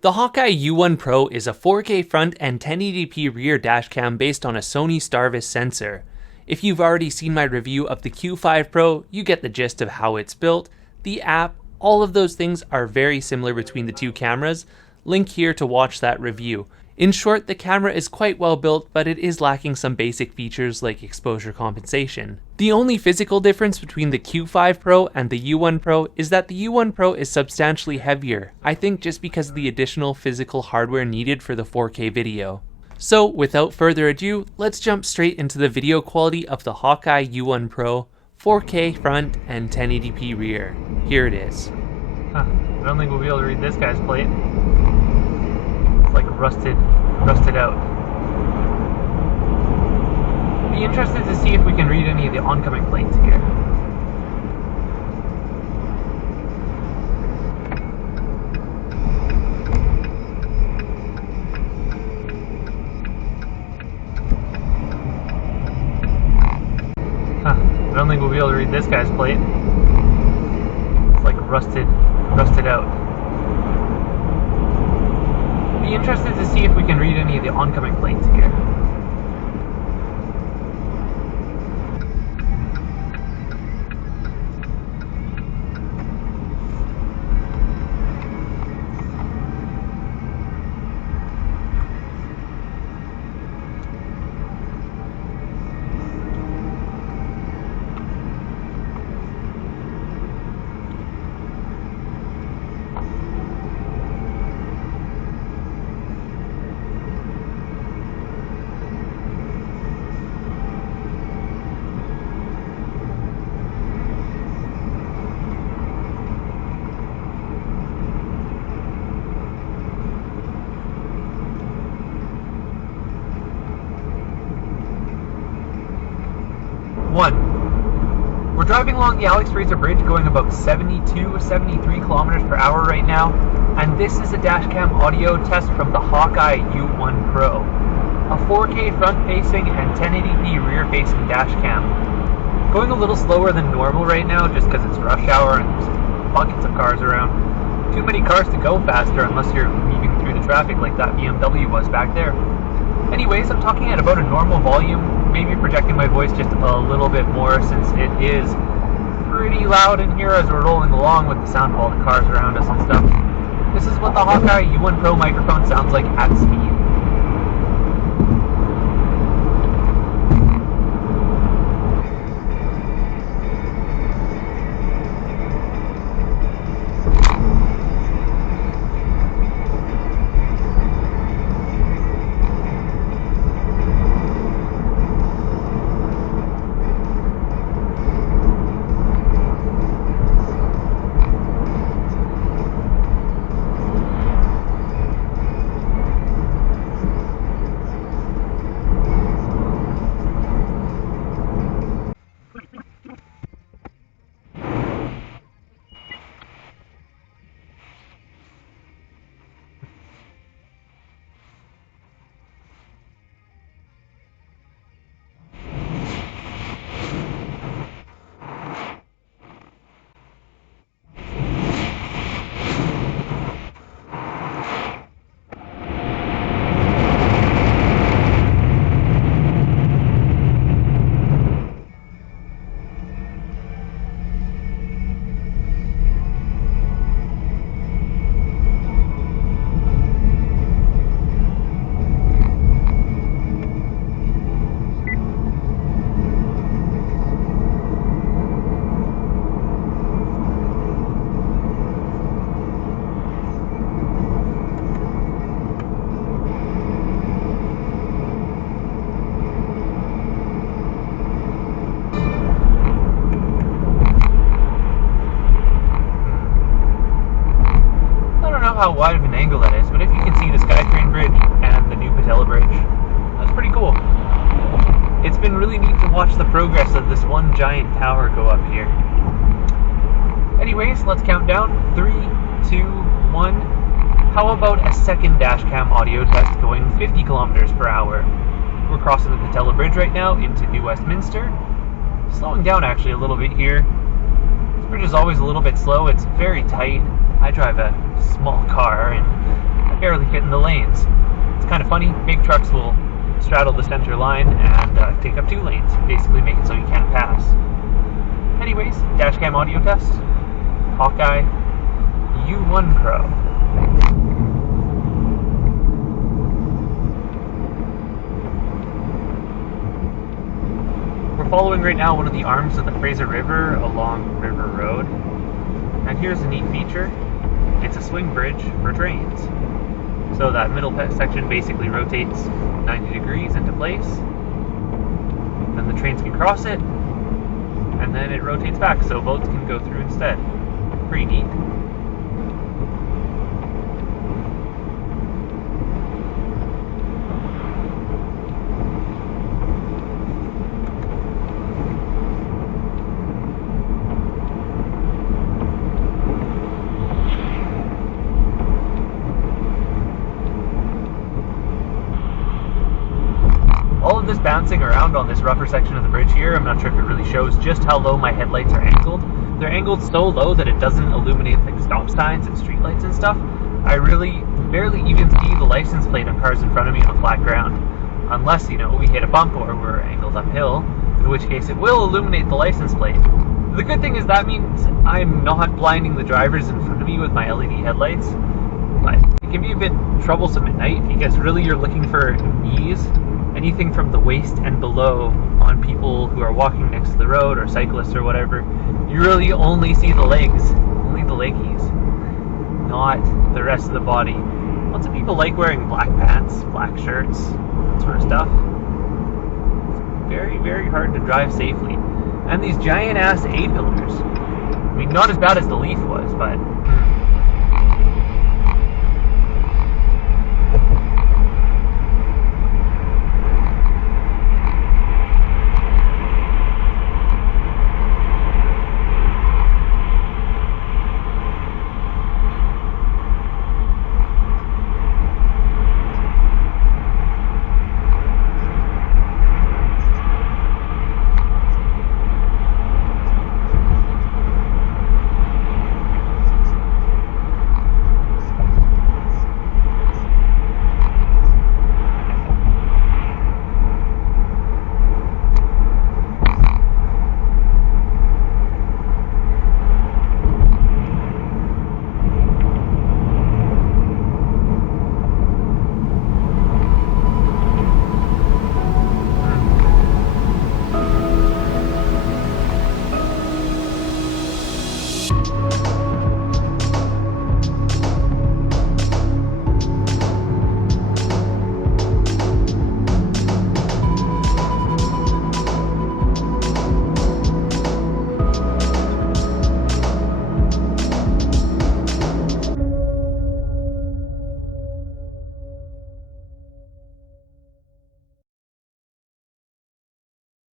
The Hawkeye U1 Pro is a 4K front and 1080p rear dashcam based on a Sony Starvis sensor. If you've already seen my review of the Q5 Pro, you get the gist of how it's built. The app, all of those things are very similar between the two cameras. Link here to watch that review. In short, the camera is quite well built, but it is lacking some basic features like exposure compensation. The only physical difference between the Q5 Pro and the U1 Pro is that the U1 Pro is substantially heavier, I think just because of the additional physical hardware needed for the 4K video. So without further ado, let's jump straight into the video quality of the Hawkeye U1 Pro, 4K front and 1080p rear. Here it is. I don't think we'll be able to read this guy's plate. It's like rusted out. Be interested to see if we can read any of the oncoming plates here. I don't think we'll be able to read this guy's plate. It's like rusted out. Be interested to see if we can read any of the oncoming plates here. We're driving along the Alex Fraser Bridge going about 72, 73 kilometers per hour right now, and this is a dashcam audio test from the Hawkeye U1 Pro. A 4K front-facing and 1080p rear-facing dashcam. Going a little slower than normal right now just because it's rush hour and there's buckets of cars around. Too many cars to go faster unless you're weaving through the traffic like that BMW was back there. Anyways, I'm talking at about a normal volume, maybe projecting my voice just a little bit more since it is pretty loud in here as we're rolling along with the sound of all the cars around us and stuff. This is what the Hawkeye U1 Pro microphone sounds like at speed. How wide of an angle that is, but if you can see the SkyTrain bridge and the new Patella bridge, that's pretty cool. It's been really neat to watch the progress of this one giant tower go up here. Anyways, let's count down. 3, 2, 1. How about a second dashcam audio test going 50 kilometers per hour? We're crossing the Patella Bridge right now into New Westminster. Slowing down actually a little bit here. This bridge is always a little bit slow. It's very tight. I drive a small car and can fit in the lanes. It's kind of funny, big trucks will straddle the center line and take up 2 lanes, basically make it so you can't pass. Anyways, dashcam audio test, Hawkeye U1 Pro. We're following right now one of the arms of the Fraser River along River Road. And here's a neat feature. It's a swing bridge for trains. So that middle section basically rotates 90 degrees into place. Then the trains can cross it, and then it rotates back so boats can go through instead. Pretty neat. All of this bouncing around on this rougher section of the bridge here, I'm not sure if it really shows just how low my headlights are angled. They're angled so low that it doesn't illuminate like stop signs and street lights and stuff. I really barely even see the license plate on cars in front of me on flat ground. Unless, you know, we hit a bump or we're angled uphill, in which case it will illuminate the license plate. The good thing is that means I'm not blinding the drivers in front of me with my LED headlights, but it can be a bit troublesome at night because really you're looking for knees, anything from the waist and below on people who are walking next to the road or cyclists or whatever. You really only see the legs, only the leggies, not the rest of the body. Lots of people like wearing black pants, black shirts, that sort of stuff. It's very, very hard to drive safely. And these giant ass A-pillars. I mean, not as bad as the Leaf was, but